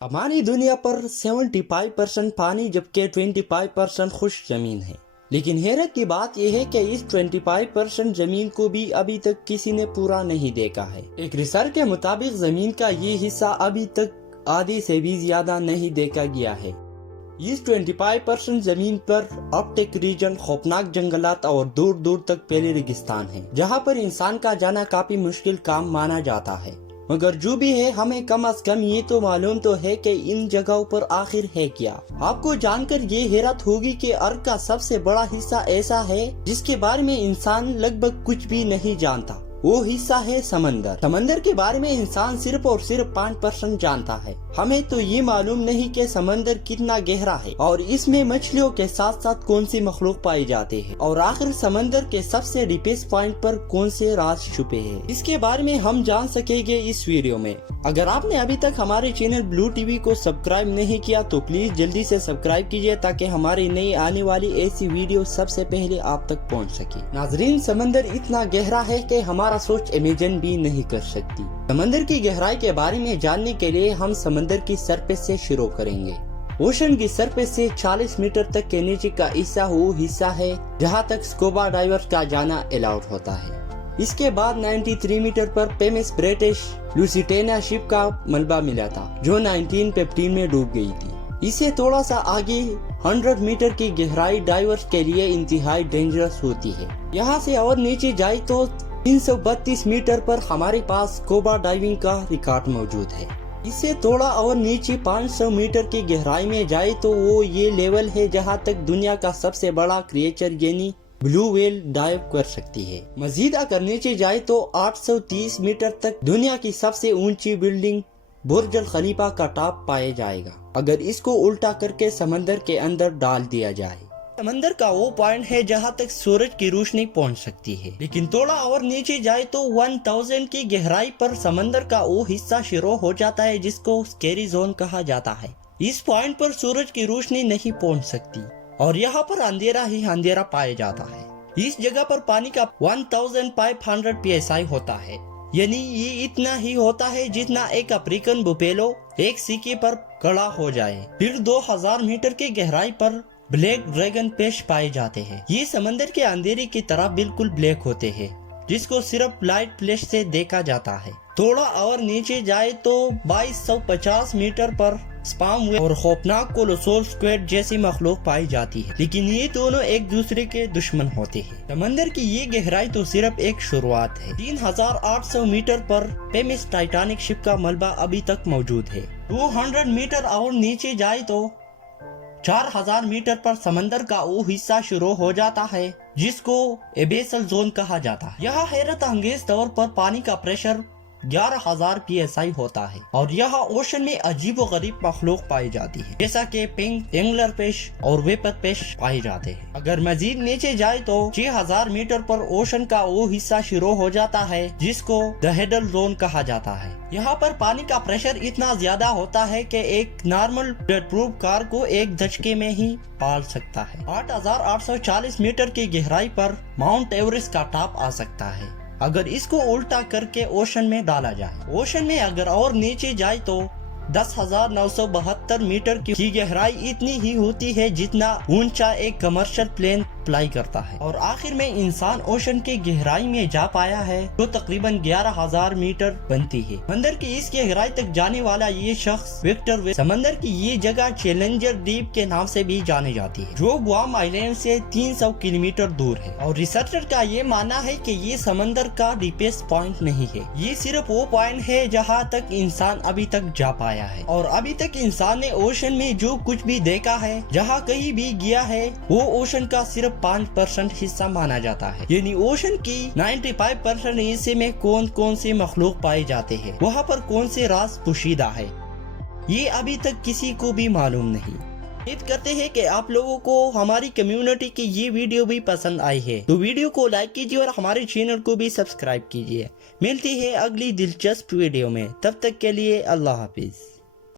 ہماری دنیا پر 75% پانی جبکہ 25% خشک زمین ہے، لیکن حیرت کی بات یہ ہے کہ اس 25% زمین کو بھی ابھی تک کسی نے پورا نہیں دیکھا ہے۔ ایک ریسرچ کے مطابق زمین کا یہ حصہ ابھی تک آدھی سے بھی زیادہ نہیں دیکھا گیا ہے۔ اس 25% زمین پر آرکٹک ریجن، خوفناک جنگلات اور دور دور تک پھیلے ریگستان ہیں، جہاں پر انسان کا جانا کافی مشکل کام مانا جاتا ہے۔ مگر جو بھی ہے، ہمیں کم از کم یہ تو معلوم تو ہے کہ ان جگہوں پر آخر ہے کیا۔ آپ کو جان کر یہ حیرت ہوگی کہ ارض کا سب سے بڑا حصہ ایسا ہے جس کے بارے میں انسان لگ بھگ کچھ بھی نہیں جانتا۔ وہ حصہ ہے سمندر۔ سمندر کے بارے میں انسان صرف اور صرف 5% جانتا ہے۔ ہمیں تو یہ معلوم نہیں کہ سمندر کتنا گہرا ہے اور اس میں مچھلیوں کے ساتھ ساتھ کون سی مخلوق پائی جاتے ہیں، اور آخر سمندر کے سب سے ڈیپسٹ پوائنٹ پر کون سے راز چھپے ہیں۔ اس کے بارے میں ہم جان سکیں گے اس ویڈیو میں۔ اگر آپ نے ابھی تک ہمارے چینل بلو ٹی وی کو سبسکرائب نہیں کیا تو پلیز جلدی سے سبسکرائب کیجیے تاکہ ہماری نئی آنے والی ایسی ویڈیو سب سے پہلے آپ تک پہنچ سکے۔ ناظرین، سمندر اتنا گہرا ہے کہ ہمارا سوچ امیجن بھی نہیں کر سکتی۔ سمندر کی گہرائی کے بارے میں جاننے کے لیے ہم سمندر کی سرفیس سے شروع کریں گے۔ اوشن کی سرفیس سے 40 میٹر تک کے نیچے کا حصہ وہ حصہ ہے جہاں تک سکوبا ڈائیورز کا جانا الاؤڈ ہوتا ہے۔ اس کے بعد 93 میٹر پر پیمس برٹش لوسیٹینیا شپ کا ملبہ ملا تھا جو 1915 میں ڈوب گئی تھی۔ اسے تھوڑا سا آگے 100 میٹر کی گہرائی ڈائیورز کے لیے انتہائی ڈینجرس ہوتی ہے۔ یہاں سے اور نیچے جائے تو 332 میٹر پر ہمارے پاس سکوبا ڈائیونگ کا ریکارڈ موجود ہے۔ اس سے تھوڑا اور نیچے 500 میٹر کی گہرائی میں جائے تو وہ یہ لیول ہے جہاں تک دنیا کا سب سے بڑا کریچر یعنی بلو ویل ڈائیو کر سکتی ہے۔ مزید اگر نیچے جائے تو 830 میٹر تک دنیا کی سب سے اونچی بلڈنگ برج خلیفہ کا ٹاپ پایا جائے گا اگر اس کو الٹا کر کے سمندر کے اندر ڈال دیا جائے۔ سمندر کا وہ پوائنٹ ہے جہاں تک سورج کی روشنی پہنچ سکتی ہے، لیکن تھوڑا اور نیچے جائے تو 1000 کی گہرائی پر سمندر کا وہ حصہ شروع ہو جاتا ہے جس کو اسکیری زون کہا جاتا ہے۔ اس پوائنٹ پر سورج کی روشنی نہیں پہنچ سکتی اور یہاں پر اندھیرا ہی اندھیرا پایا جاتا ہے۔ اس جگہ پر پانی کا 1500 PSI ہوتا ہے، یعنی یہ اتنا ہی ہوتا ہے جتنا ایک افریقن بوفیلو ایک سکے پر کھڑا ہو جائے۔ پھر 2000 میٹر کی گہرائی پر بلیک ڈریگن فش پائے جاتے ہیں۔ یہ سمندر کے اندھیرے کی طرح بالکل بلیک ہوتے ہیں جس کو صرف لائٹ فلیش سے دیکھا جاتا ہے۔ تھوڑا اور نیچے جائے تو 2250 میٹر پر سپام ویل اور خوفناک کولوسال سکویڈ جیسی مخلوق پائی جاتی ہے، لیکن یہ دونوں ایک دوسرے کے دشمن ہوتے ہیں۔ سمندر کی یہ گہرائی تو صرف ایک شروعات ہے۔ 3800 میٹر پر پیمس ٹائٹینک شپ کا ملبہ ابھی تک موجود ہے۔ 200 میٹر اور نیچے جائے تو 4000 میٹر پر سمندر کا وہ حصہ شروع ہو جاتا ہے جس کو ایبیسل زون کہا جاتا ہے۔ یہاں حیرت انگیز طور پر پانی کا پریشر 11000 PSI ہوتا ہے اور یہاں اوشن میں عجیب و غریب مخلوق پائی جاتی ہے جیسا کہ پنک اینگلر فش اور ویپر فش پائے جاتے ہیں۔ اگر مزید نیچے جائے تو 6000 میٹر پر اوشن کا وہ حصہ شروع ہو جاتا ہے جس کو دی ہیڈل زون کہا جاتا ہے۔ یہاں پر پانی کا پریشر اتنا زیادہ ہوتا ہے کہ ایک نارمل بلٹ پروف کار کو ایک دھچکے میں ہی پال سکتا ہے۔ 8840 میٹر کی گہرائی پر ماؤنٹ ایوریسٹ کا ٹاپ آ سکتا ہے اگر اس کو الٹا کر کے اوشن میں ڈالا جائے۔ اوشن میں اگر اور نیچے جائے تو 10972 میٹر کی گہرائی اتنی ہی ہوتی ہے جتنا اونچا ایک کمرشل پلین فلائی کرتا ہے، اور آخر میں انسان اوشن کی گہرائی میں جا پایا ہے جو تقریباً 11000 میٹر بنتی ہے۔ سمندر کی اس گہرائی تک جانے والا یہ شخص وکٹر سمندر کی یہ جگہ چیلنجر ڈیپ کے نام سے بھی جانی جاتی ہے جو گوام آئیلینڈ سے 300 کلومیٹر دور ہے، اور ریسرچر کا یہ ماننا ہے کہ یہ سمندر کا ڈیپسٹ پوائنٹ نہیں ہے، یہ صرف وہ پوائنٹ ہے جہاں تک انسان ابھی تک جا پایا ہے، اور ابھی تک انسان نے اوشن میں جو کچھ بھی دیکھا ہے، جہاں کہیں بھی گیا ہے، وہ اوشن کا صرف 5% حصہ مانا جاتا ہے۔ یعنی اوشن کی 95% حصے میں کون کون سے مخلوق پائے جاتے ہیں، وہاں پر کون سے راز پوشیدہ ہے، یہ ابھی تک کسی کو بھی معلوم نہیں۔ امید کرتے ہیں کہ آپ لوگوں کو ہماری کمیونٹی کی یہ ویڈیو بھی پسند آئی ہے، تو ویڈیو کو لائک کیجیے اور ہمارے چینل کو بھی سبسکرائب کیجیے۔ ملتی ہے اگلی دلچسپ ویڈیو میں، تب تک کے لیے اللہ حافظ۔